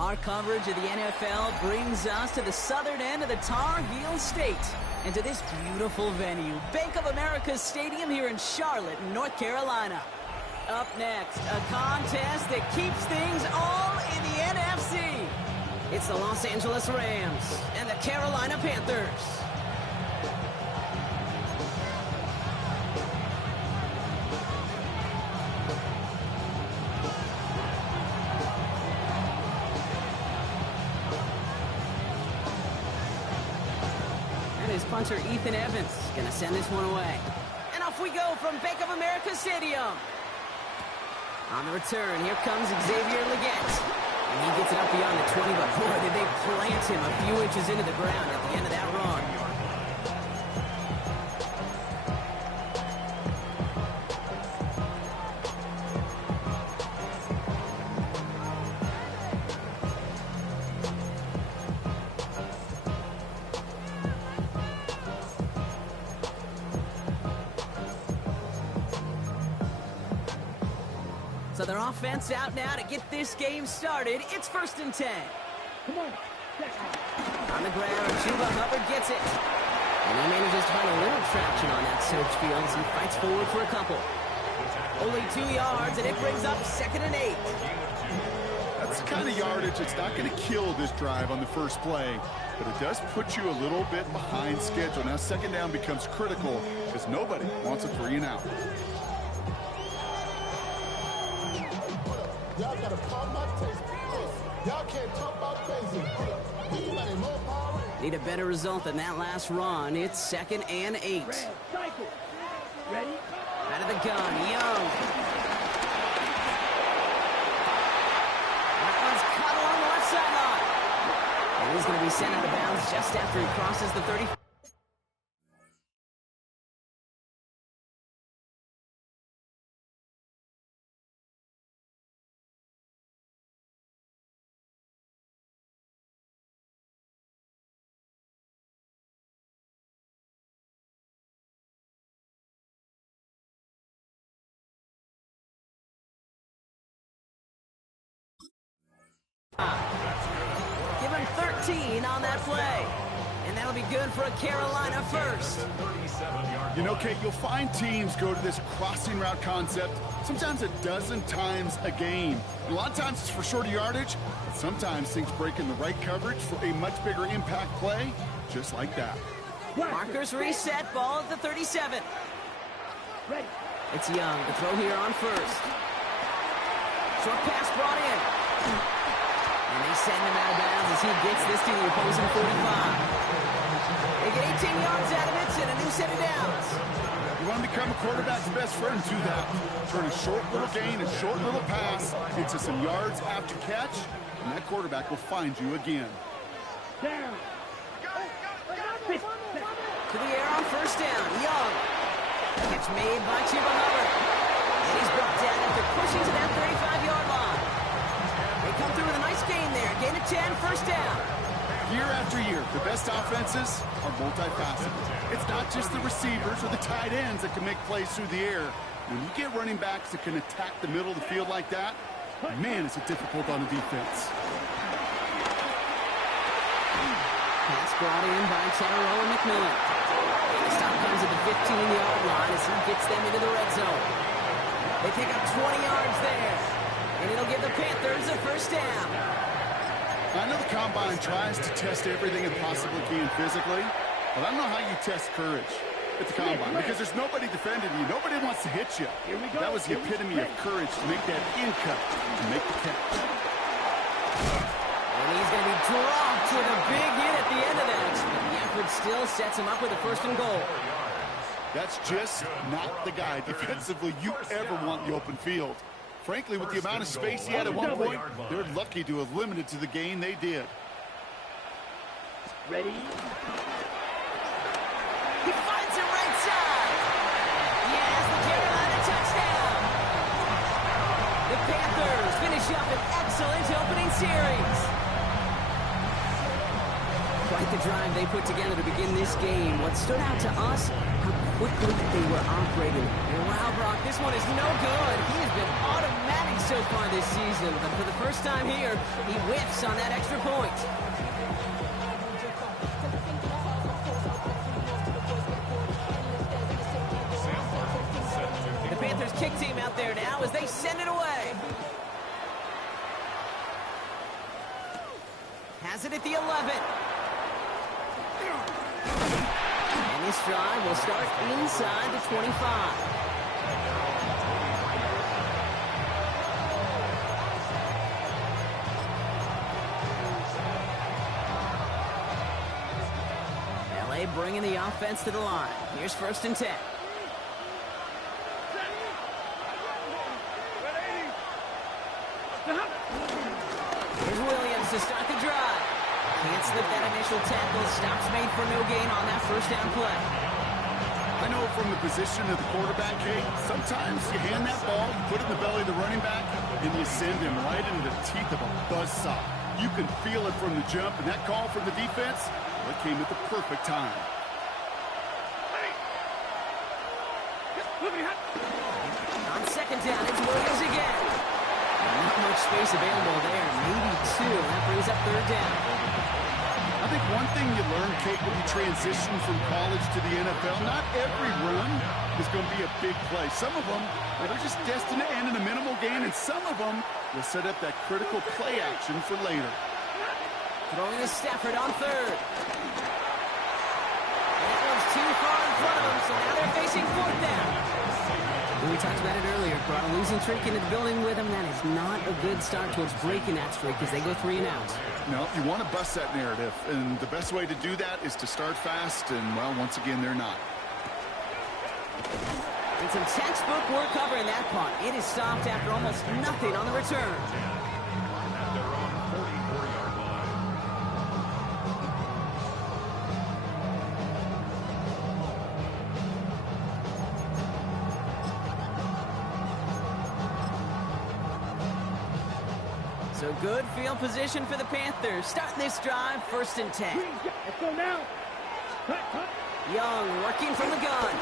Our coverage of the NFL brings us to the southern end of the Tar Heel State and to this beautiful venue, Bank of America Stadium here in Charlotte, North Carolina. Up next, a contest that keeps things all in the NFC. It's the Los Angeles Rams and the Carolina Panthers. Punter Ethan Evans gonna send this one away. And off we go from Bank of America Stadium. On the return, here comes Xavier Legette. And he gets it up beyond the 20, but boy, did they plant him a few inches into the ground at the end of that run. So their offense out now to get this game started. It's 1st and 10. Come on. On the ground, Chuba Hubbard gets it. And he manages to find a little traction on that search field as he fights forward for a couple. Only 2 yards, and it brings up 2nd and 8. That's the kind of yardage that's not going to kill this drive on the first play, but it does put you a little bit behind schedule. Now 2nd down becomes critical because nobody wants a 3 and out. Y'all gotta pump my taste. Y'all can't talk about crazy. Anybody more power? Need a better result than that last run. It's 2nd and 8. Ready? Out of the gun, Young. That one's caught along the left sideline. And he's going to be sent out of bounds just after he crosses the 30. Give him 13 on that play. And that'll be good for a Carolina first. You know, Kate, you'll find teams go to this crossing route concept sometimes a dozen times a game. And a lot of times it's for shorter yardage, but sometimes things break in the right coverage for a much bigger impact play, just like that. Markers reset, ball at the 37. It's Young to throw here on first. Short pass brought in. And they send him out of bounds as he gets this to the opposing 45. They get 18 yards out of it and a new set of downs. You want to become a quarterback's best friend, do that. Turn a short little gain, a short little pass into some yards after catch, and that quarterback will find you again. To the air on 1st down, Young. Catch made by Chuba Hubbard. And he's brought down after pushing to that 35-yard line. They come through with a nice gain there. Gain of 10, 1st down. Year after year, the best offenses are multifaceted. It's not just the receivers or the tight ends that can make plays through the air. When you get running backs that can attack the middle of the field like that, man, is it difficult on the defense. Pass brought in by Tyrone McMillan. And the stop comes at the 15-yard line as he gets them into the red zone. They pick up 20 yards there. And it'll give the Panthers a 1st down. I know the Combine tries to test everything it possibly can physically, but I don't know how you test courage at the Combine because there's nobody defending you. Nobody wants to hit you. That was the epitome of courage to make that in cut and make the catch. And he's going to be dropped with a big hit at the end of that. But the effort still sets him up with a 1st and goal. That's just not the guy defensively you ever want in the open field. Frankly, with the amount of space he had at one point, they're lucky to have limited to the gain they did. Ready? He finds it right side. Yes, the Carolina touchdown. The Panthers finish up an excellent opening series. Quite the drive they put together to begin this game. What stood out to us, how quickly they were operating. And wow, Brock, this one is no good. He has been automatic so far this season, but for the first time here, he whiffs on that extra point. The Panthers kick team out there now as they send it away. Has it at the 11. And this drive will start inside the 25. Bringing the offense to the line. Here's 1st and 10. Here's Williams to start the drive. Can't slip that initial tackle. Stops made for no gain on that first down play. I know from the position of the quarterback, Kate, sometimes you hand that ball, you put it in the belly of the running back, and you send him right into the teeth of a buzzsaw. You can feel it from the jump, and that call from the defense, well, it came at the perfect time. On 2nd down, it's Williams again. Not much space available there. Maybe 2. That brings up 3rd down. I think one thing you learn, Kate, when you transition from college to the NFL, not every run is going to be a big play. Some of them, they're just destined to end in a minimal gain, and some of them will set up that critical play action for later. Throwing to Stafford on 3rd. That one's too far in front of them, so now they're facing 4th down. We talked about it earlier. Brought a losing streak into the building with them. That is not a good start towards breaking that streak as they go 3 and out. No, you want to bust that narrative, and the best way to do that is to start fast, and, well, once again, they're not. And some textbook work covering that punt. It is stopped after almost nothing on the return. So good field position for the Panthers. Starting this drive, 1st and 10. Let's go now. Cut. Young working from the gun.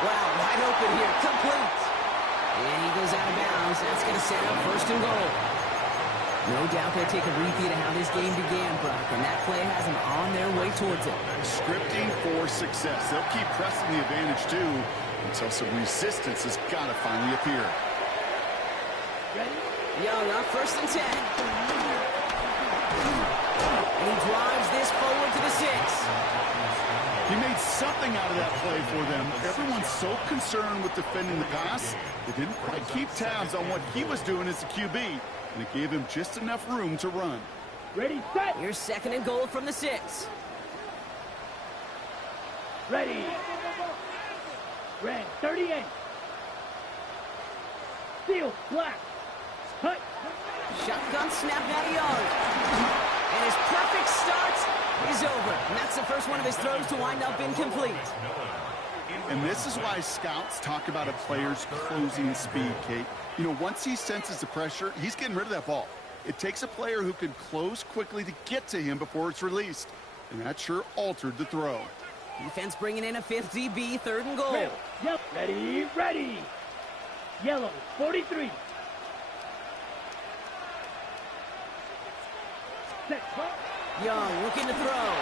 Wow, wide open here, complete. And he goes out of bounds. That's going to set up 1st and goal. No doubt they'll take a repeat of how this game began, Brock, and that play has them on their way towards it. Scripting for success. They'll keep pressing the advantage, too, until some resistance has got to finally appear. Young up 1st and 10. And he drives this forward to the 6. He made something out of that play for them. Everyone's so concerned with defending the pass, they didn't quite keep tabs on what he was doing as a QB, and it gave him just enough room to run. Ready, set. Here's 2nd and goal from the 6. Ready. Red, 38. Steel, black. Cut. Shotgun snap now to Young. And his perfect start is over. And that's the first one of his throws to wind up incomplete. And this is why scouts talk about a player's closing speed, Kate. You know, once he senses the pressure, he's getting rid of that ball. It takes a player who can close quickly to get to him before it's released. And that sure altered the throw. Defense bringing in a 5th DB, 3rd and goal. Yep. Ready. Yellow, 43. Young looking to throw.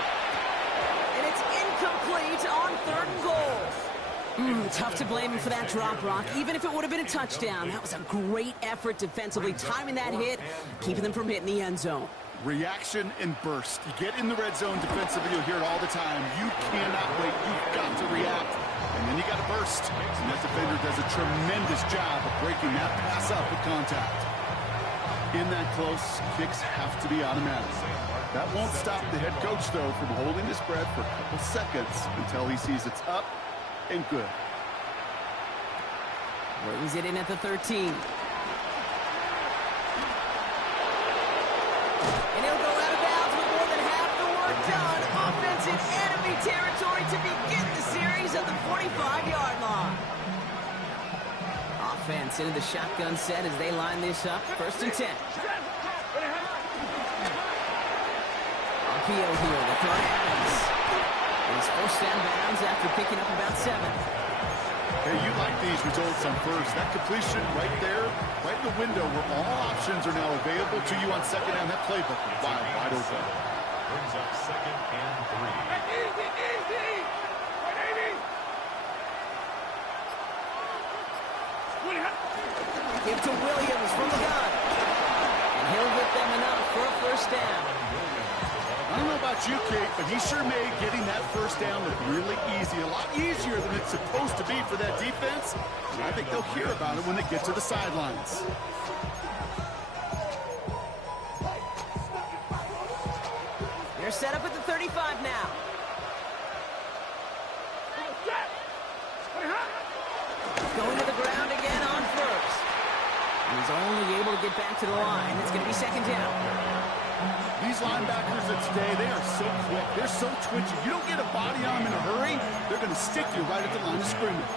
And it's incomplete on 3rd and goal. Tough to blame him for that drop, Rock. Even if it would have been a touchdown, that was a great effort defensively, timing that hit, keeping them from hitting the end zone. Reaction and burst. You get in the red zone defensively, you'll hear it all the time. You cannot wait. You've got to react. And then you got to burst. And that defender does a tremendous job of breaking that pass up with contact. In that close, kicks have to be automatic. That won't stop the head coach, though, from holding his breath for a couple seconds until he sees it's up and good. Brings it in at the 13. And he'll go out of bounds with more than half the work done. Offensive enemy territory to begin the series at the 45-yard line. Offense into the shotgun set as they line this up. 1st and 10. RPO here, the throw to Adams. He's forced down bounds after picking up about 7. Hey, you like these results on first. That completion right there, right in the window where all options are now available to you on second down. That playbook wide open. Brings up 2nd and 3. Easy! 180! Give to Williams from the gun. And he'll get them enough for a first down. I don't know about you, Kate, but he sure made getting that first down look really easy. A lot easier than it's supposed to be for that defense. And I think they'll hear about it when they get to the sidelines. They're set up at the 35 now. Going to the ground again on first. He's only able to get back to the line. It's going to be second down. These linebackers of today, they are so quick. They're so twitchy. You don't get a body on them in a hurry, they're going to stick you right at the line of scrimmage.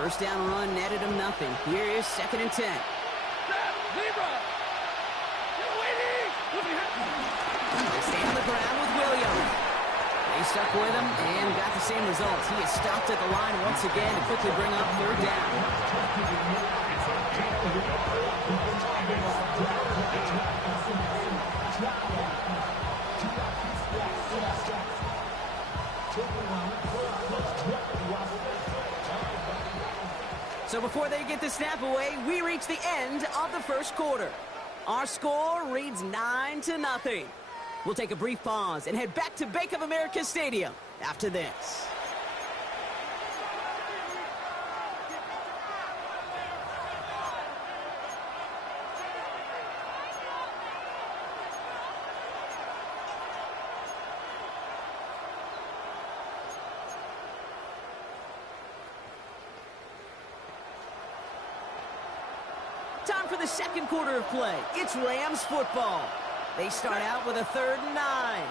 First down run netted him nothing. Here is 2nd and 10. They stay on the ground with Williams. They stuck with him and got the same results. He is stopped at the line once again to quickly bring up third down. So before they get the snap away, we reach the end of the first quarter. Our score reads 9-0. We'll take a brief pause and head back to Bank of America Stadium after this. Time for the second quarter of play. It's Rams football. They start out with a 3rd and 9.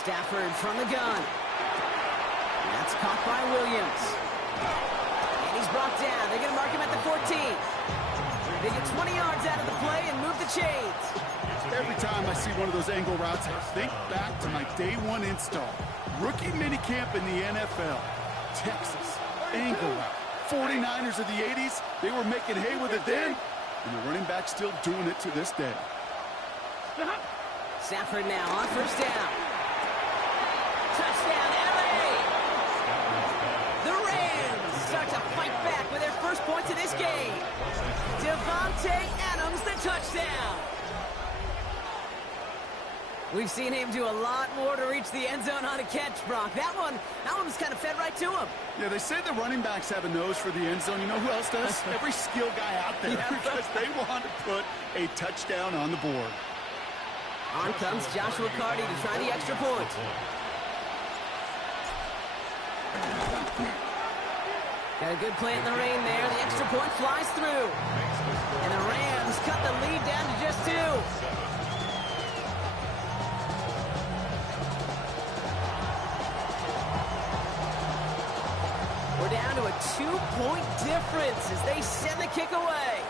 Stafford from the gun. That's caught by Williams. And he's brought down. They're going to mark him at the 14. They get 20 yards out of the play and move the chains. Every time I see one of those angle routes, I think back to my day one install. Rookie minicamp in the NFL. Texas, angle route. 49ers of the 80s, they were making hay with it then, and the running back's still doing it to this day. Stafford now on first down. Touchdown, LA! The Rams start to fight back with their first points of this game. Devontae Adams, the touchdown. We've seen him do a lot more to reach the end zone on a catch, Brock. That one was kind of fed right to him. Yeah, they say the running backs have a nose for the end zone. You know who else does? Every skill guy out there, because they want to put a touchdown on the board. On comes Joshua Carty to try the extra point. Got a good play in the rain there. The extra point flies through. And the Rams cut the lead down to just 2. We're down to a 2-point difference as they send the kick away.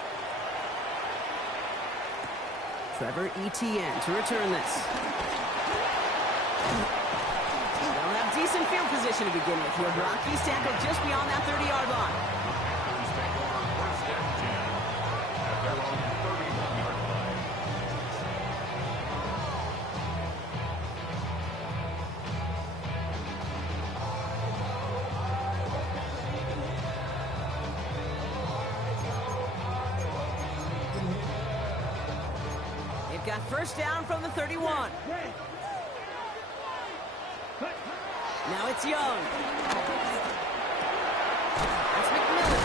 Trevor Etienne to return this. They'll have decent field position to begin with here, Brock. He's tackled just beyond that 30-yard line. Got first down from the 31. Now it's Young. That's McMillan.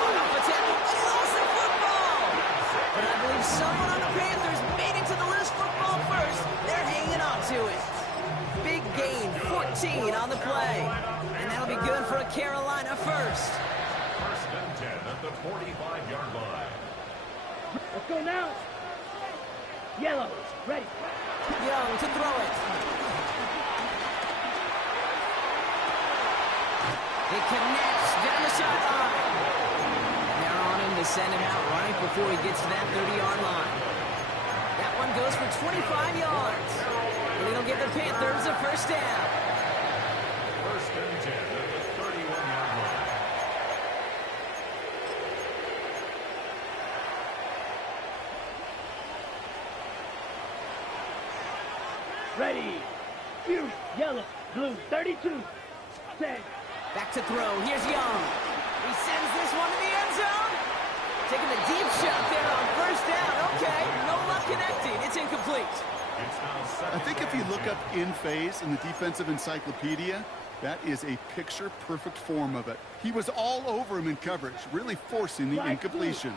Caught off the tackle. He lost the football. But I believe someone on the Panthers made it to the loose football first. They're hanging on to it. Big gain, 14 on the play. And that'll be good for a Carolina first. First and 10 at the 45-yard line. Let's go now. Yellow, ready. Young to throw it. It connects down the sideline. And they're on him to send him out right before he gets to that 30-yard line. That one goes for 25 yards. And it'll give the Panthers a first down. First and 10 at the 31-yard line. Ready. Blue, yellow, blue, 32. Set. Back to throw. Here's Young. He sends this one to the end zone. Taking a deep shot there on first down. Okay, no luck connecting. It's incomplete. It's now second. I think if you look up in phase in the defensive encyclopedia, that is a picture-perfect form of it. He was all over him in coverage, really forcing the incompletion.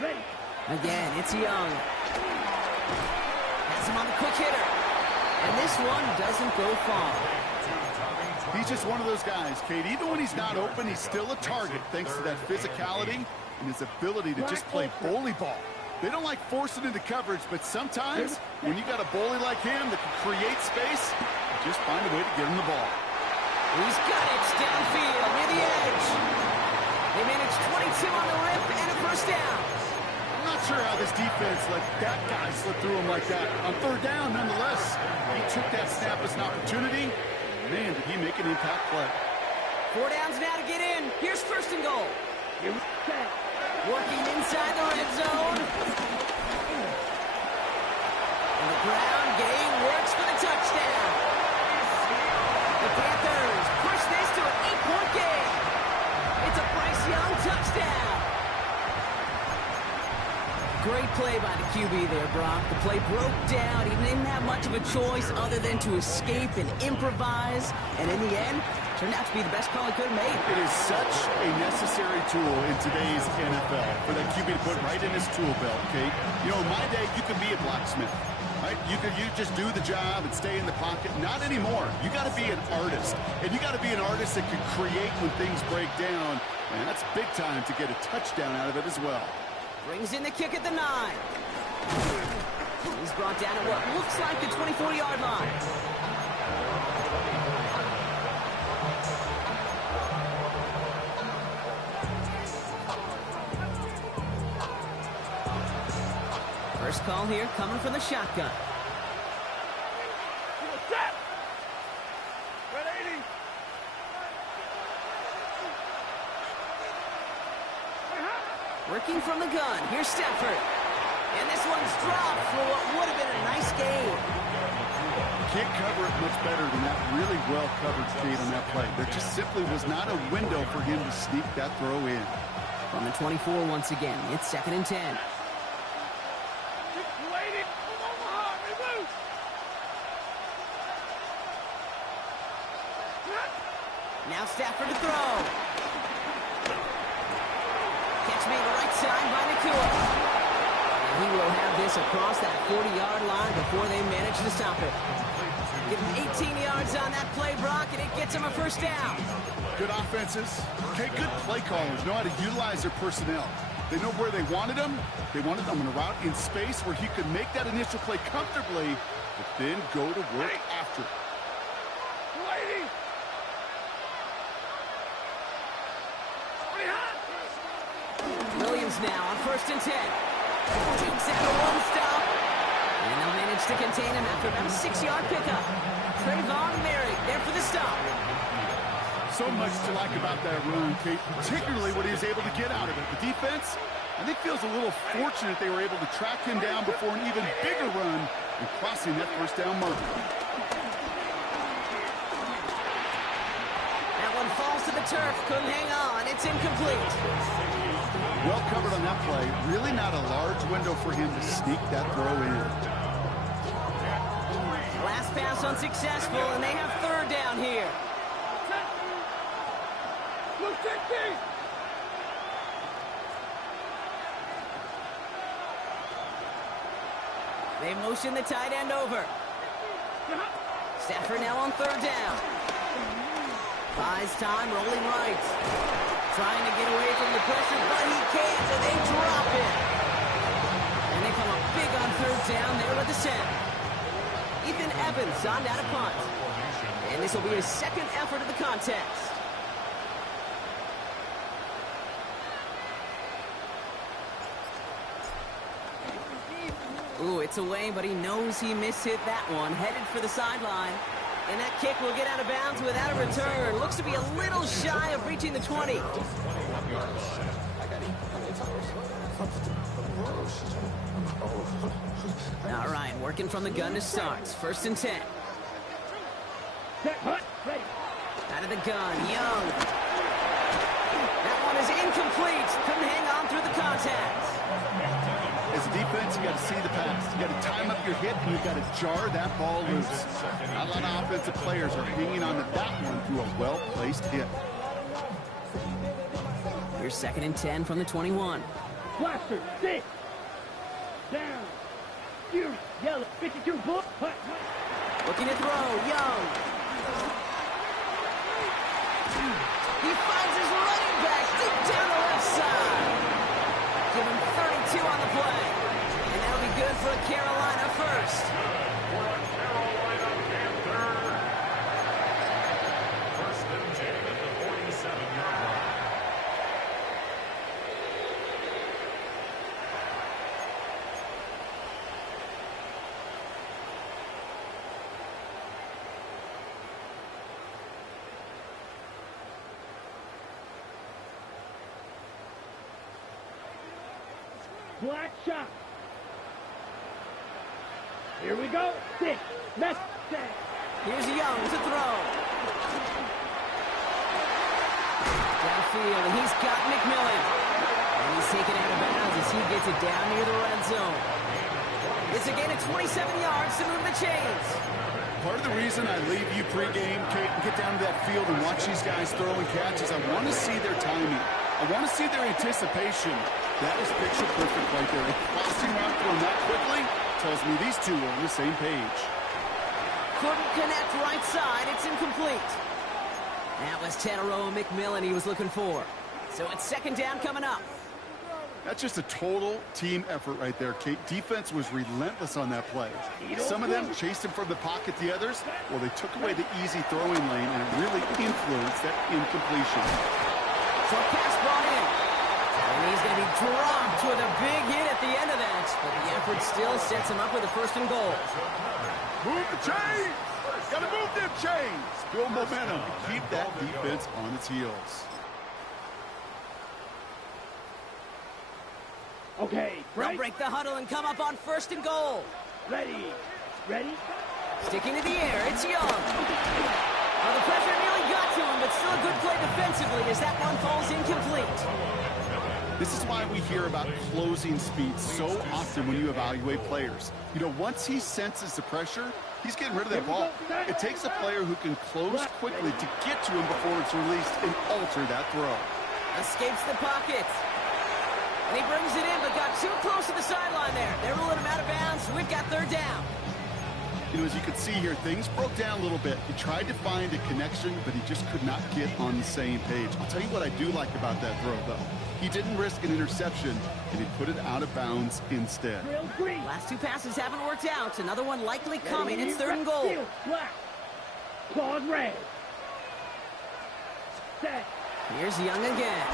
Ready. Again, it's Young. Has him on the quick hitter. And this one doesn't go far. He's just one of those guys, Kate. Even when he's not open, he's still a target thanks to that physicality and his ability to just play bully ball. They don't like forcing into coverage, but sometimes when you got a bully like him that can create space, just find a way to get him the ball. He's got it downfield near the edge. They manage 22 on the rip and a first down. I'm not sure how this defense let that guy slip through him like that. On third down, nonetheless, he took that snap as an opportunity. Man, did he make an impact play. 4 downs now to get in. Here's first and goal. Working inside the red zone. And the ground game works for the touchdown. The Panthers push this to an 8-point game. It's a Bryce Young touchdown. Great play by the QB there, Brock. The play broke down. He didn't have much of a choice other than to escape and improvise. And in the end, turned out to be the best call he could have made. It is such a necessary tool in today's NFL for that QB to put right in his tool belt, Kate. You know, in my day, you could be a blacksmith, right? You just do the job and stay in the pocket. Not anymore. You got to be an artist. And you got to be an artist that can create when things break down. And that's big time to get a touchdown out of it as well. Brings in the kick at the 9. He's brought down at what looks like the 24-yard line. First call here coming from the shotgun. Set. Ready. Working from the gun. Here's Stafford. And this one's dropped for what would have been a nice game. Can't cover it much better than that really well-covered Kate on that play. There just simply was not a window for him to sneak that throw in. From the 24 once again. It's 2nd and 10. Waiting. Come on, Muhammad. Move. Now Stafford to throw. Catch me the right side by Nakua. And he will have this across that 40-yard line before they manage to stop it. Give him 18 yards on that play, Brock, and it gets him a first down. Good offenses. Okay, good play callers know how to utilize their personnel. They know where they wanted him. They wanted him on a route in space where he could make that initial play comfortably, but then go to work after. Waiting. Williams now on 1st and 10. Takes out a one stop. And they'll manage to contain him after about a 6-yard pickup. Trayvon Merrick there for the stop. So much to like about that run, Kate, particularly what he was able to get out of it. The defense, I think, feels a little fortunate they were able to track him down before an even bigger run and crossing that first down marker. That one falls to the turf. Couldn't hang on. It's incomplete. Well covered on that play. Really not a large window for him to sneak that throw in. Last pass unsuccessful, and they have 3rd down here. They motion the tight end over. Stafford now on 3rd down. Buys time, rolling right. Trying to get away from the pressure, but he can't, and they drop it. And they come up big on 3rd down there with the set. Ethan Evans on down to punt. And this will be his second effort of the contest. Ooh, it's away, but he knows he mishit that one. Headed for the sideline. And that kick will get out of bounds without a return. Looks to be a little shy of reaching the 20. All right, working from the gun to start. 1st and 10. Out of the gun, Young. That one is incomplete. Couldn't hang on through the contact. As a defense, you got to see the pass. You got to time up your hit, and you got to jar that ball loose. Not a lot of offensive players are hanging on to that one through a well-placed hit. Here's 2nd and 10 from the 21. Blaster, 6. Down. You yellow. 52 foot. Looking to throw, Young. He finds his running back deep down the left side. Give him 32 on the play. And that'll be good for a Carolina first. For a Carolina Panther. 1st and 10 at the 47-yard line. Black shot. Here we go. 6. Left. Here's Young to throw. Downfield, and he's got McMillan. And he's taken out of bounds as he gets it down near the red zone. It's a gain of 27 yards to move the chains. Part of the reason I leave you pregame, Kate, and get down to that field and watch these guys throw and catch is I want to see their timing. I want to see their anticipation. That is picture perfect right there. A crossing route thrown that quickly tells me these two are on the same page. Couldn't connect right side. It's incomplete. That was Teteroa McMillan he was looking for. So it's 2nd down coming up. That's just a total team effort right there, Kate. Defense was relentless on that play. Some of them chased him from the pocket. The others, well, they took away the easy throwing lane, and it really influenced that incompletion. So a pass brought in. And he's going to be dropped with a big hit at the end of that. But the effort still sets him up with a 1st and goal. Move the chains! Gotta move them chains! Build momentum. Keep that defense on its heels. Okay, They'll right. break the huddle and come up on 1st and goal. Ready. Sticking to the air, it's Young. Well, the pressure nearly got to him, but still a good play defensively as that one falls incomplete. This is why we hear about closing speed so often when you evaluate players. You know, once he senses the pressure, he's getting rid of that ball. It takes a player who can close quickly to get to him before it's released and alter that throw. Escapes the pocket. And he brings it in, but got too close to the sideline there. They're ruling him out of bounds, so we've got 3rd down. You know, as you can see here, things broke down a little bit. He tried to find a connection, but he just could not get on the same page. I'll tell you what I do like about that throw, though. He didn't risk an interception, and he put it out of bounds instead. Last 2 passes haven't worked out. Another one likely coming. It's 3rd and goal. Black. Claws red. Set. Here's Young again.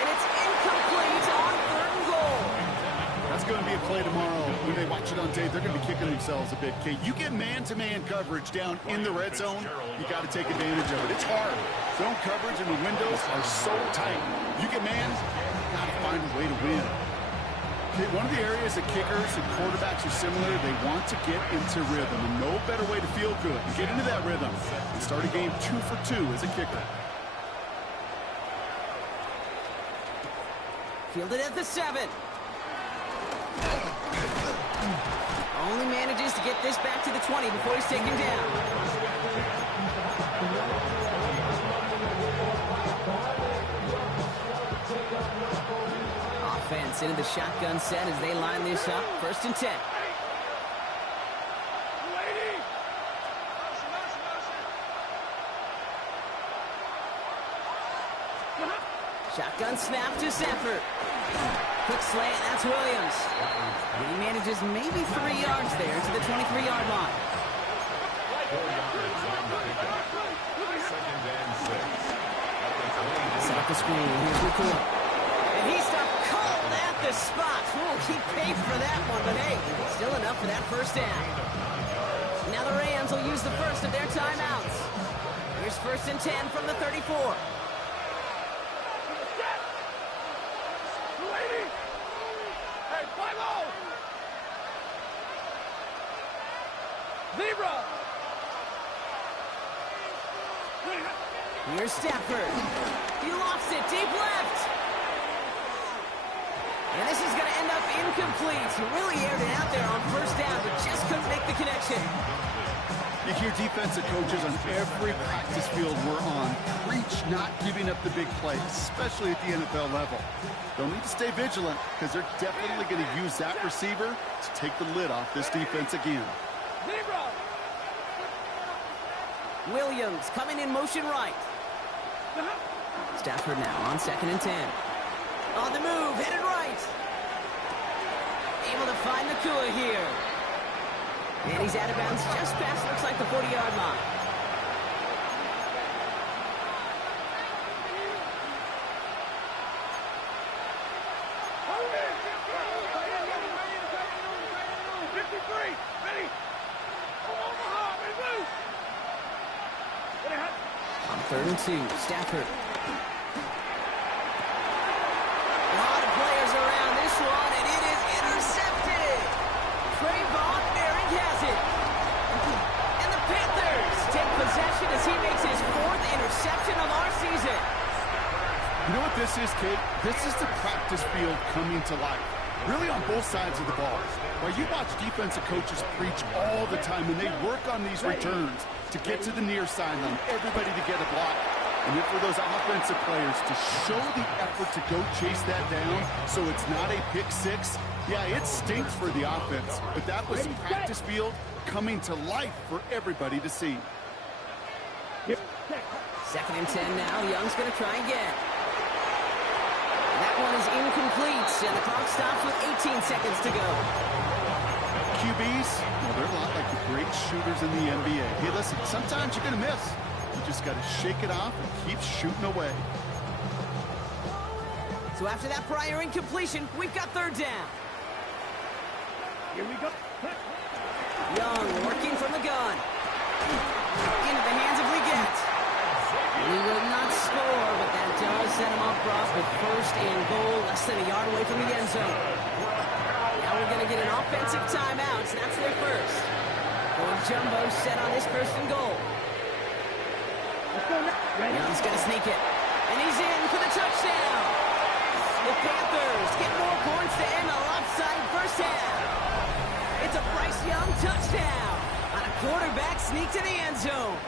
And it's incomplete on 3rd and goal. That's going to be a play tomorrow. When they watch it on tape, they're going to be kicking themselves a bit. Kate, you get man-to-man coverage down in the red zone, you got to take advantage of it. It's hard. Zone coverage and the windows are so tight. You get man, you got to find a way to win. Okay, one of the areas that kickers and quarterbacks are similar, they want to get into rhythm, and no better way to feel good and get into that rhythm and start a game 2 for 2 as a kicker. Fielded at the 7. Only manages to get this back to the 20 before he's taken down. Offense into the shotgun set as they line this up. 1st and 10. Shotgun snap to Sanford. Quick slant, that's Williams. And he manages maybe 3 yards there to the 23-yard line. 4-yard zone pickup. Second and 6. Set up the screen. Here's McCoy. And he stopped cold at the spot. Ooh, he paid for that one, but hey, still enough for that first down. Now the Rams will use the first of their timeouts. Here's 1st and 10 from the 34. Here's Stafford. He lofts it deep left. And this is going to end up incomplete. He really aired it out there on first down, but just couldn't make the connection. You hear defensive coaches on every practice field we're on preach not giving up the big plays, especially at the NFL level. They'll need to stay vigilant because they're definitely going to use that receiver to take the lid off this defense again. Williams coming in motion right. Stafford now on 2nd and 10. On the move, headed right. Able to find the Nakua here. And he's out of bounds just past, looks like the 40-yard line. On 3rd and 2, Stafford. A lot of players around this one, and it is intercepted. Trayvon Merrick has it. And the Panthers take possession as he makes his 4th interception of our season. You know what this is, Kate? This is the practice field coming to life. Really on both sides of the ball. While you watch defensive coaches preach all the time, and they work on these returns to get to the near sideline, everybody to get a block. And then for those offensive players to show the effort to go chase that down so it's not a pick six, yeah, it stinks for the offense. But that was the practice field coming to life for everybody to see. 2nd and 10 now. Young's going to try again. That one is incomplete, and the clock stops with 18 seconds to go. QBs, well, they're a lot like the great shooters in the NBA. Hey, listen, sometimes you're going to miss. You just got to shake it off and keep shooting away. So after that prior incompletion, we've got 3rd down. Here we go. Young working from the gun. Into the hands of Leggett. He will not score, but that does set him up for us with 1st and goal, less than a yard away from the end zone. Now we're going to get an offensive timeout, so that's their first. Going jumbo set on his 1st and goal. Young's going to sneak it. And he's in for the touchdown. The Panthers get more points to end a lopsided first half. It's a Bryce Young touchdown on a quarterback sneak to the end zone.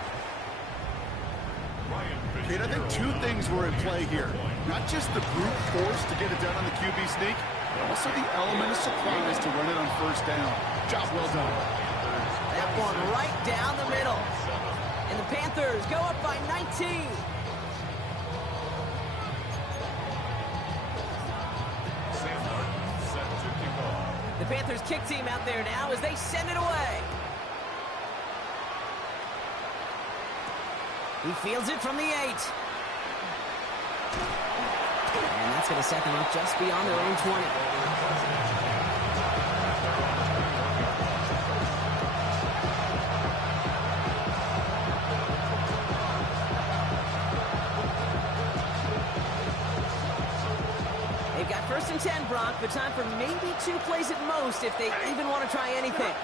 Kate, I think 2 things were at play here. Not just the brute force to get it done on the QB sneak, but also the element of surprise to run it on 1st down. Job well done. That one right down the middle. And the Panthers go up by 19. The Panthers kick team out there now as they send it away. He fields it from the 8. And that's going to set them up just beyond their own 20. They've got 1st and 10, Brock, but time for maybe 2 plays at most if they even want to try anything.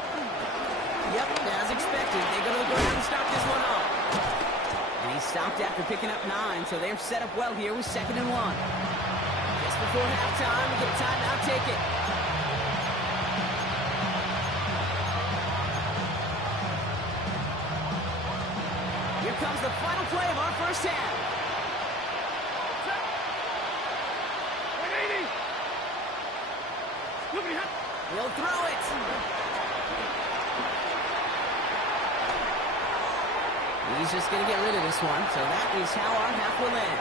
Yep, as expected, they go to the ground and start this one off. And he stopped after picking up 9, so they're set up well here with 2nd and 1. Just before halftime, we get a timeout, take it. Here comes the final play of our first half. He'll throw it. He's just going to get rid of this one, so that is how our half will end.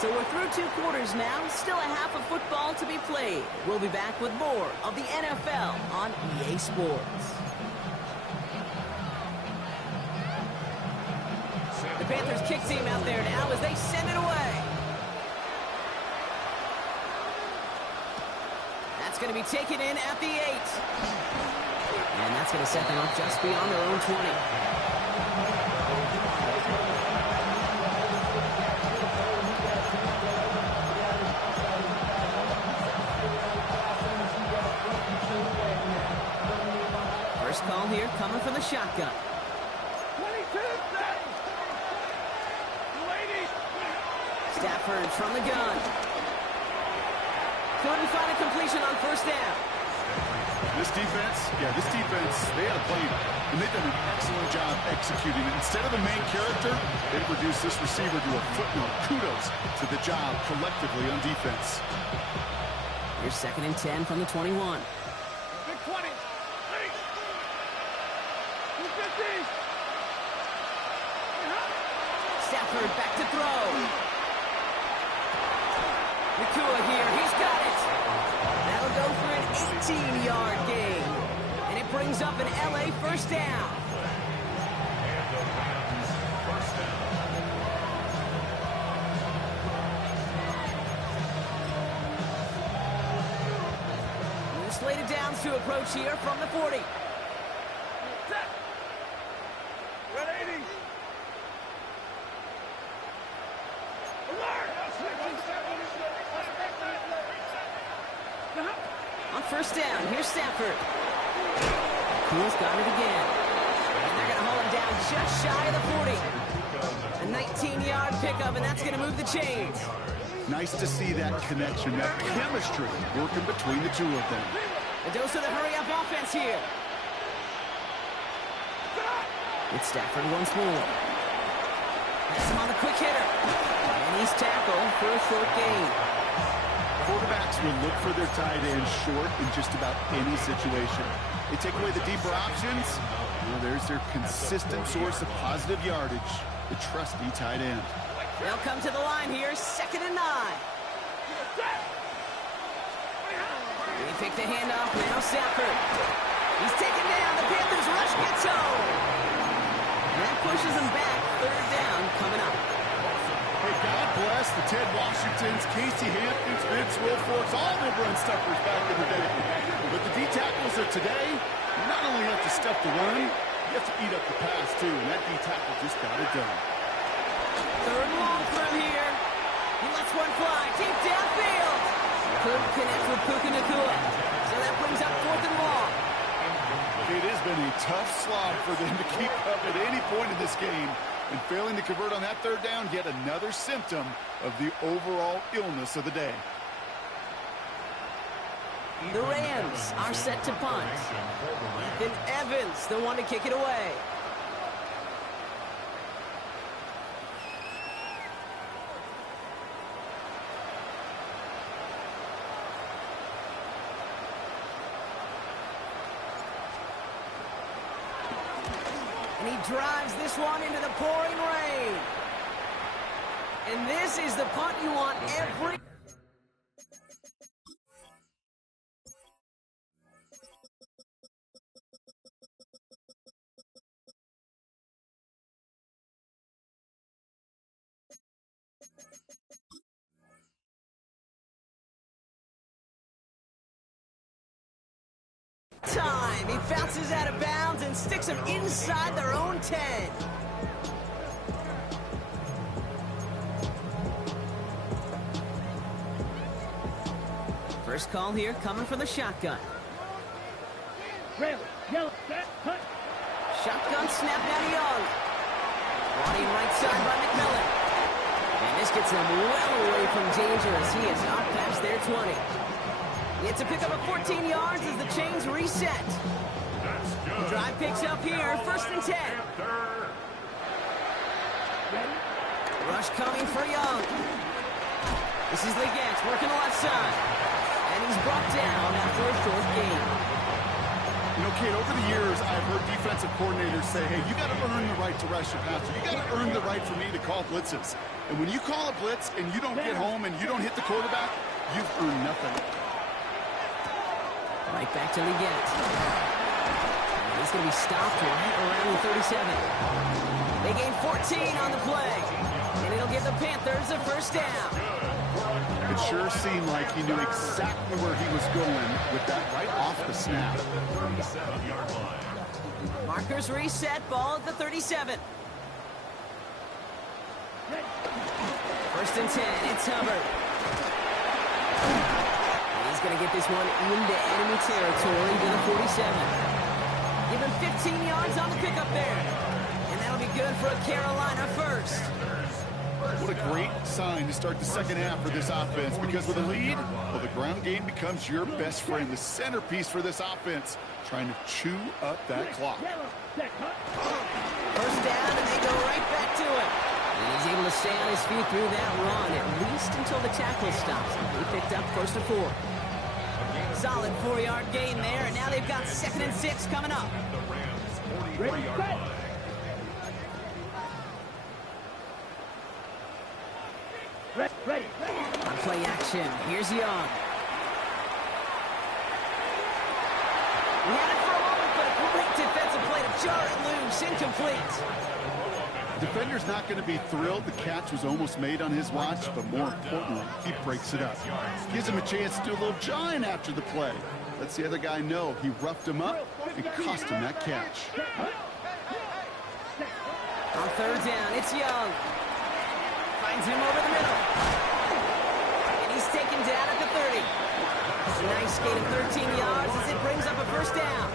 So we're through 2 quarters now, still a half of football to be played. We'll be back with more of the NFL on EA Sports. Panthers kick team out there now as they send it away. That's going to be taken in at the 8. And that's going to set them up just beyond their own 20. First call here coming from the shotgun. 22, Stafford from the gun. Couldn't find a completion on first down. This defense, they had a plan, and they've done an excellent job executing it. Instead of the main character, they reduced this receiver to a footnote. Kudos to the job collectively on defense. Here's 2nd and 10 from the 21. Big 20. 250. Stafford back to throw. Nakua here, he's got it. That'll go for an 18-yard gain. And it brings up an LA first down. New slated downs to approach here from the 40. Red 80. On first down, here's Stafford. Cool's got it again. And they're going to hold him down just shy of the 40. A 19-yard pickup, and that's going to move the chains. Nice to see that connection, that chemistry working between the two of them. A dose of the hurry-up offense here. It's Stafford once more. Pass him on the quick hitter. And he's tackled for a short gain. Quarterbacks will look for their tight end short in just about any situation. They take away the deeper options. Well, there's their consistent source of positive yardage, the trusty tight end. They'll come to the line here, 2nd and 9. They pick the handoff, now Stafford. He's taken down, the Panthers rush gets home. And that pushes him back, 3rd down coming up. Hey, God bless the Ted Washingtons, Casey Hamptons, Vince Wilforks, all the run stuffers back in the day. But the D-tackles of today, you not only have to stuff the run, you have to eat up the pass, too. And that D-tackle just got it done. 3rd and long for him here. He lets one fly, deep downfield. Couldn't connect with Puka Nakua. So that brings up 4th and long. It has been a tough slog for them to keep up at any point in this game. And failing to convert on that 3rd down, yet another symptom of the overall illness of the day. The Rams are set to punt. Ethan Evans, the one to kick it away. And he drives this one into the pouring rain. And this is the punt you want every... time. He bounces out of bounds and sticks him inside their own 10. First call here coming from the shotgun. Shotgun snap down to Young. Brought in right side by McMillan. And this gets him well away from danger as he is not past their 20. It's a pickup of 14 yards as the chains reset. The drive picks up here, 1st and 10. Rush coming for Young. This is Leggett working the left side. And he's brought down after a short gain. You know, Kate, over the years, I've heard defensive coordinators say, hey, you got to earn the right to rush your passer. You got to earn the right for me to call blitzes. And when you call a blitz and you don't get home and you don't hit the quarterback, you've earned nothing. Right back to Leggett. He's going to be stopped right around the 37. They gain 14 on the play. And it'll give the Panthers a first down. It sure seemed like he knew exactly where he was going with that right off the snap. 37-yard line. Markers reset, ball at the 37. First and 10, it's Hubbard. And he's going to get this one into enemy territory to the 47. Give him 15 yards on the pickup there. And that'll be good for a Carolina first. What a great sign to start the second half for this offense, because with a lead, well, the ground game becomes your best friend, the centerpiece for this offense, trying to chew up that clock. First down, and they go right back to it. And he's able to stay on his feet through that run, at least until the tackle stops. He picked up first and 4. Solid 4-yard gain there, and now they've got 2nd and 6 coming up. The Rams' 43-yard line. Ready. On play action, here's Young. He had it for a moment, but a great defensive play to jar it loose, incomplete. Defender's not going to be thrilled the catch was almost made on his watch, but more importantly, he breaks it up. Gives him a chance to do a little jawing after the play. Lets the other guy know he roughed him up and cost him that catch. On 3rd down, it's Young. Finds him over the middle. And he's taken down at the 30. A nice gain of 13 yards as it brings up a first down.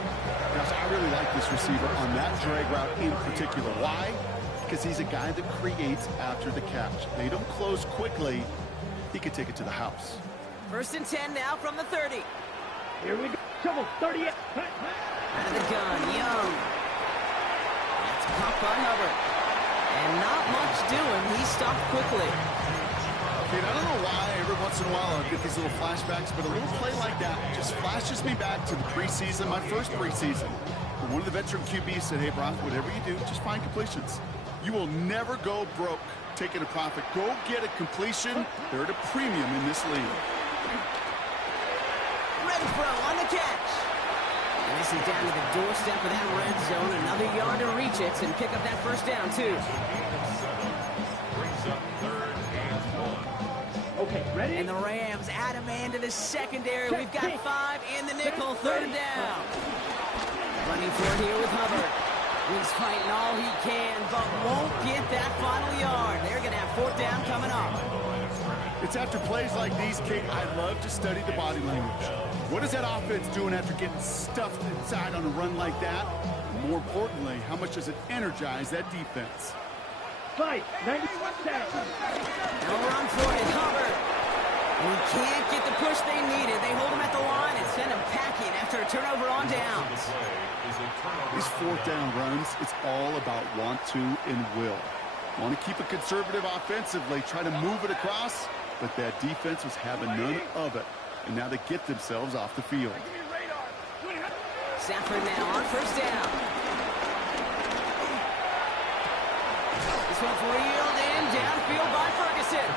Gosh, I really like this receiver on that drag route in particular. Why? Because he's a guy that creates after the catch. They don't close quickly. He could take it to the house. 1st and 10 now from the 30. Here we go. Trouble. 38. Out of the gun, Young. That's popped by Hubbard. And not much doing. He stopped quickly. Kate, I don't know why every once in a while I get these little flashbacks, but a little play like that just flashes me back to the preseason, my first preseason. And one of the veteran QBs said, hey, Brock, whatever you do, just find completions. You will never go broke taking a profit. Go get a completion. They're at a premium in this league. Renfro on the catch. And this is down to the doorstep of that red zone. Another yard to reach it and pick up that first down, too. Brings up 3rd and 1. Okay, ready? And the Rams add a man to the secondary. We've got 5 in the nickel, 3rd down. Running for it here with Hubbard. He's fighting all he can, but won't get that final yard. They're going to have 4th down coming up. It's after plays like these, Kate, I love to study the body language. What is that offense doing after getting stuffed inside on a run like that? And more importantly, how much does it energize that defense? 5, 91 down. Now we're on for it, Hubbard. And he can't get the push they needed. They hold him at the line and send him packing after a turnover on downs. These 4th down runs, it's all about want to and will. Want to keep it conservative offensively, try to move it across, but that defense was having none of it. And now they get themselves off the field. Stafford now on 1st down. This one's reeled in downfield by Ferguson.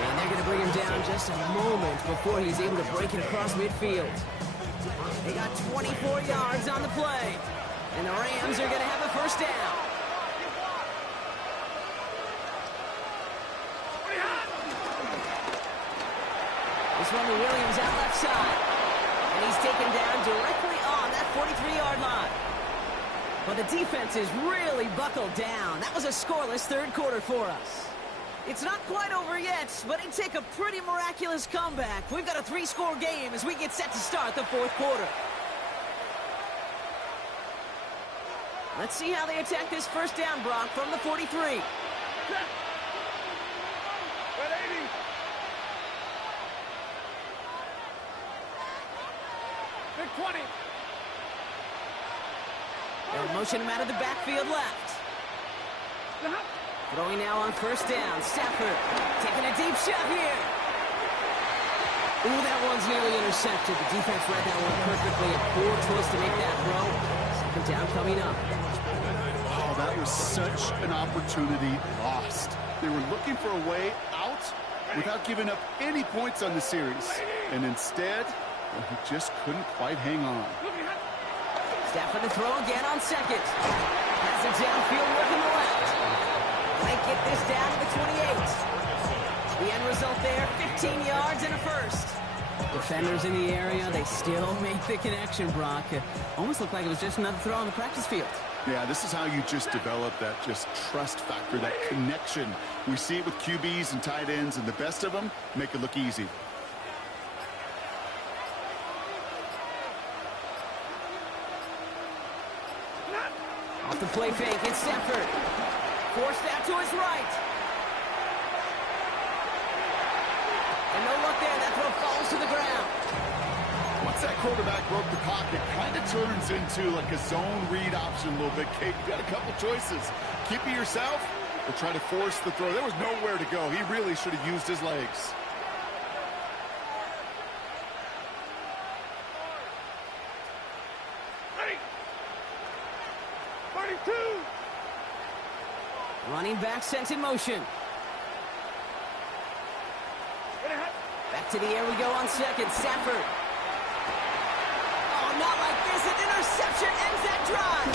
And they're going to bring him down just a moment before he's able to break it across midfield. They got 24 yards on the play. And the Rams are going to have a first down. This one to Williams out left side. And he's taken down directly on that 43-yard line. But the defense is really buckled down. That was a scoreless 3rd quarter for us. It's not quite over yet, but it'd take a pretty miraculous comeback. We've got a 3-score game as we get set to start the 4th quarter. Let's see how they attack this first down, Brock, from the 43. Red 80. Big 20. They'll motion him out of the backfield left. Throwing now on 1st down. Stafford taking a deep shot here. Ooh, that one's nearly intercepted. The defense read that one perfectly. A poor choice to make that throw. 2nd down coming up. Oh, that was such an opportunity lost. They were looking for a way out without giving up any points on the series. And instead, well, he just couldn't quite hang on. Stafford to throw again on 2nd. Has it downfield working the left. Might get this down to the 28. The end result there, 15 yards and a first. Defenders in the area, they still make the connection, Brock. It almost looked like it was just another throw on the practice field. Yeah, this is how you just develop that just trust factor, that connection. We see it with QBs and tight ends, and the best of them make it look easy. Off the play fake, it's Stafford. Forced out to his right. And no luck there, that throw falls to the ground. Once that quarterback broke the pocket, kind of turns into like a zone read option a little bit. Kate, you got a couple choices. Keep it yourself or try to force the throw. There was nowhere to go. He really should have used his legs. Running back sent in motion. Back to the air we go on second. Stafford. Oh, not like this. An interception ends that drive.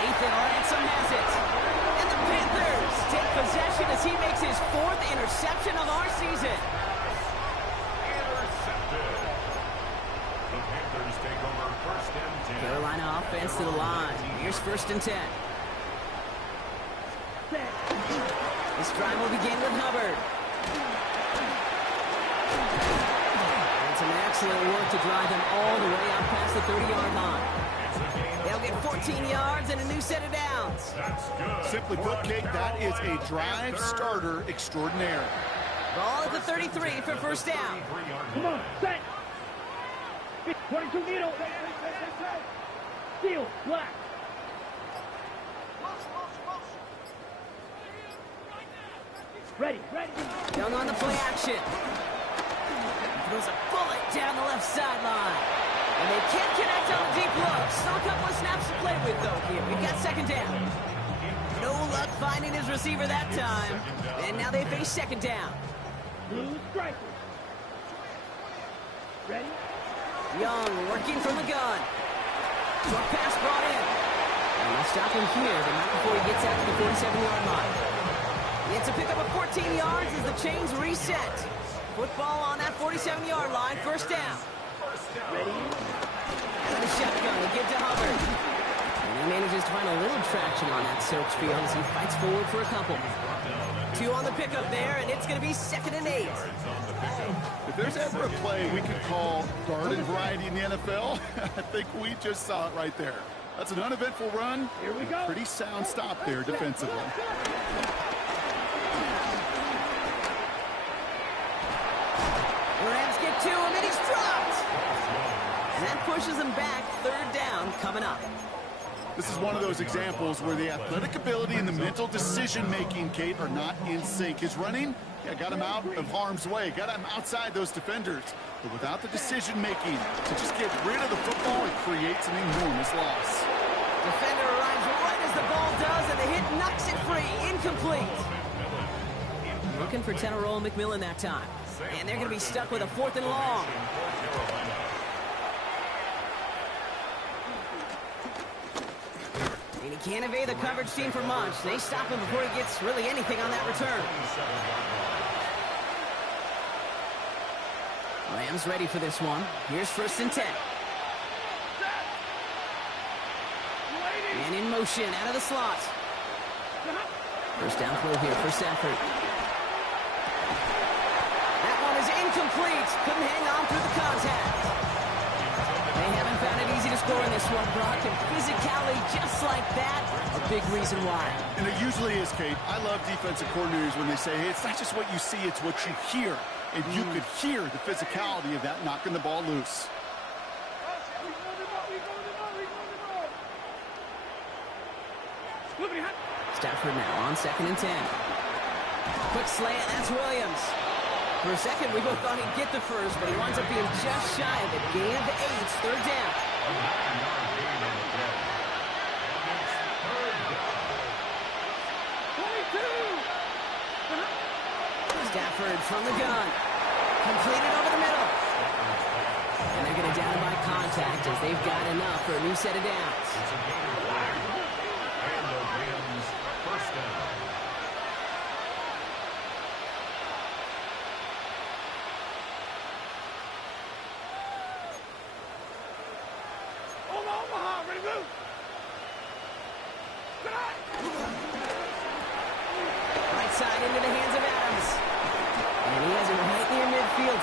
Lathan Ransom has it. And the Panthers take possession as he makes his 4th interception of our season. Intercepted. The Panthers take over first and 10. Carolina offense to the line. Here's 1st and 10. This drive will begin with Hubbard. And some excellent work to drive them all the way out past the 30-yard line. They'll get 14 yards and a new set of downs. That's good. Simply put, Kate, that is a drive starter extraordinaire. Ball at the 33 for first down. Come on, set. 22 needle. Steel, black. Ready. Young on the play action. Throws a bullet down the left sideline. And they can't connect on the deep look. Still a couple of snaps to play with, though, here. We've got 2nd down. No luck finding his receiver that time. And now they face 2nd down. Blue strikers. Ready? Young working from the gun. Short pass brought in. And they'll stop him here, but not before he gets out to the 47-yard line. It's a pickup of 14 yards as the chains reset. Football on that 47-yard line, 1st down. Ready? And a shotgun to give to Hubbard. And he manages to find a little traction on that search field as he fights forward for a couple. 2 on the pickup there, and it's going to be 2nd and 8. If there's ever a play we could call garden variety in the NFL, I think we just saw it right there. That's an uneventful run. Here we go. Pretty sound stop there defensively. Rams get 2 him, and he's dropped. And that pushes him back. 3rd down coming up. This is one of those examples where the athletic ability and the mental decision-making, Kate, are not in sync. His running, got him out of harm's way, got him outside those defenders. But without the decision-making to just get rid of the football, it creates an enormous loss. Defender arrives right as the ball does, and the hit knocks it free. Incomplete. Looking for Tenorol McMillan that time. And they're going to be stuck with a 4th and long. And he can't evade the coverage team for much. They stop him before he gets really anything on that return. Rams ready for this one. Here's 1st and 10. And in motion out of the slot. 1st down throw here for Stafford. That one is incomplete. Couldn't hang on through the contact. They haven't found it easy to score in this one, Brock. And physicality just like that, a big reason why. And it usually is, Kate. I love defensive coordinators when they say, hey, it's not just what you see, it's what you hear. And you could hear the physicality of that knocking the ball loose. Stafford now on 2nd and 10. Quick slant, that's Williams. For a second, we both thought he'd get the first, but he winds up being just shy of it. Gain of 8, 3rd down. Stafford from the gun. Completed over the middle. And they're going to down by contact as they've got enough for a new set of downs.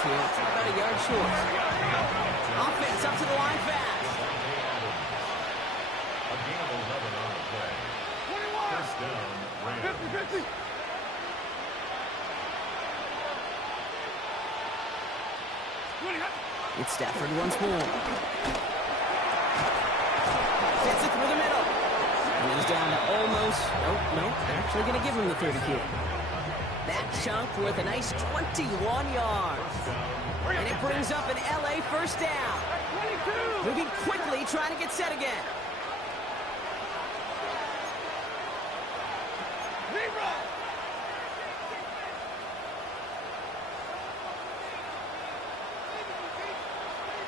here. It's about a yard short. Offense up to the line fast. A gain of 11 on the play. 21. First down, Rams. 50-50. It's Stafford once more. Fits it through the middle. And he's down to almost, nope, actually going to give him the 30 here. That chunk worth a nice 21 yards. And it brings up an LA first down. 22. Moving quickly, trying to get set again. Zero.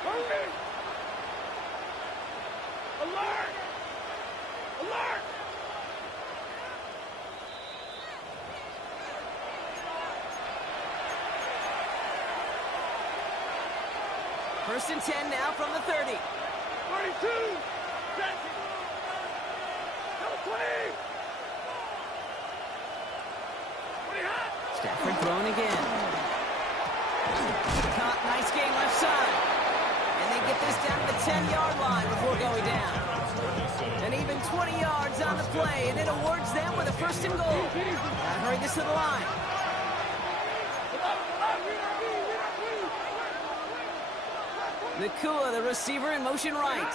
Moving. Alert. Alert. First and 10 now from the 30. 32. Set. Number 20. 20 hot. Stafford throwing again. Caught, nice game left side. And they get this down to the 10-yard line before going down. And even 20 yards on the play, and it awards them with a first and goal. Now hurry this to the line. Nakua, the receiver, in motion right. And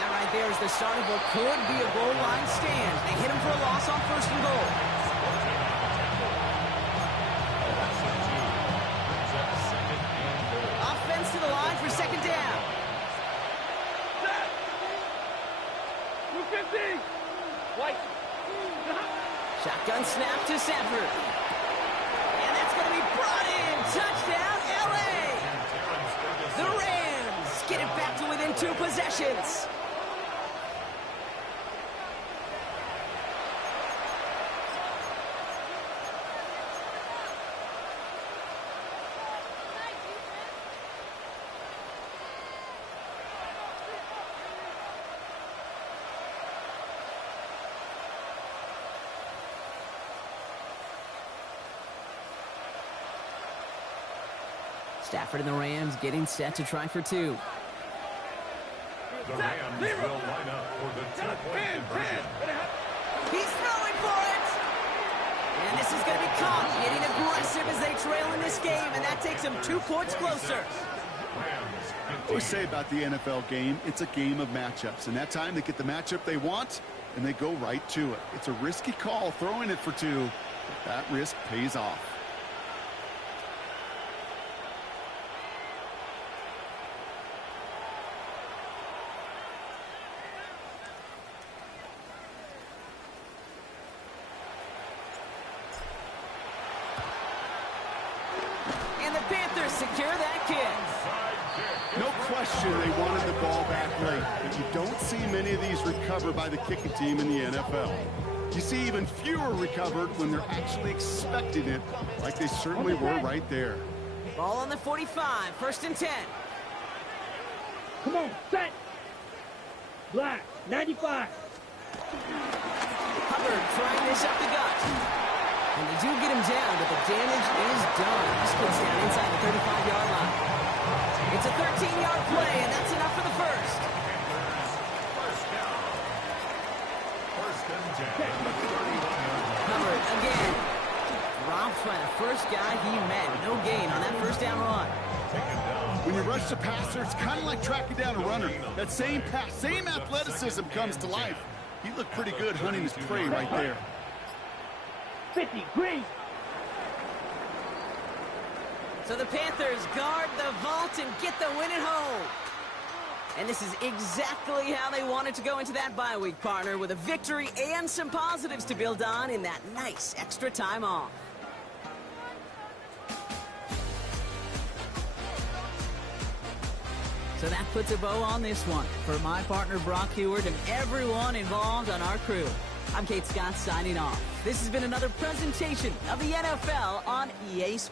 that right there is the start of what could be a goal line stand. They hit him for a loss on first and goal. Offense to the line for second down. Set. 250. White. Shotgun snap to Stafford. And that's going to be brought in. Touchdown, LA. The Rams get it back to within 2 possessions. Stafford and the Rams getting set to try for 2. The Rams will line up for the 2-point conversion. He's throwing for it! And this is going to be caught, getting aggressive as they trail in this game, and that takes them 2 points closer. I always say about the NFL game, it's a game of matchups. And that time they get the matchup they want, and they go right to it. It's a risky call throwing it for 2, but that risk pays off. And the Panthers secure that kick. No question they wanted the ball back late, but you don't see many of these recovered by the kicking team in the NFL. You see even fewer recovered when they're actually expecting it, like they certainly were right there. Ball on the 45, first and 10. Come on, set. Black, 95. Hubbard trying this up the gut. And they do get him down, but the damage is done. This goes down inside the 35-yard line. It's a 13-yard play, and that's enough for the first. First down. First and 10. Hubbard again. Dropped by the first guy he met. No gain on that first down run. When you rush the passer, it's kind of like tracking down a runner. That same pass, same athleticism comes to life. He looked pretty good hunting his prey right there. 50, green. So the Panthers guard the vault and get the win at home. And this is exactly how they wanted to go into that bye week, partner, with a victory and some positives to build on in that nice extra time off. So that puts a bow on this one. For my partner, Brock Heward, and everyone involved on our crew, I'm Kate Scott signing off. This has been another presentation of the NFL on EA Sports.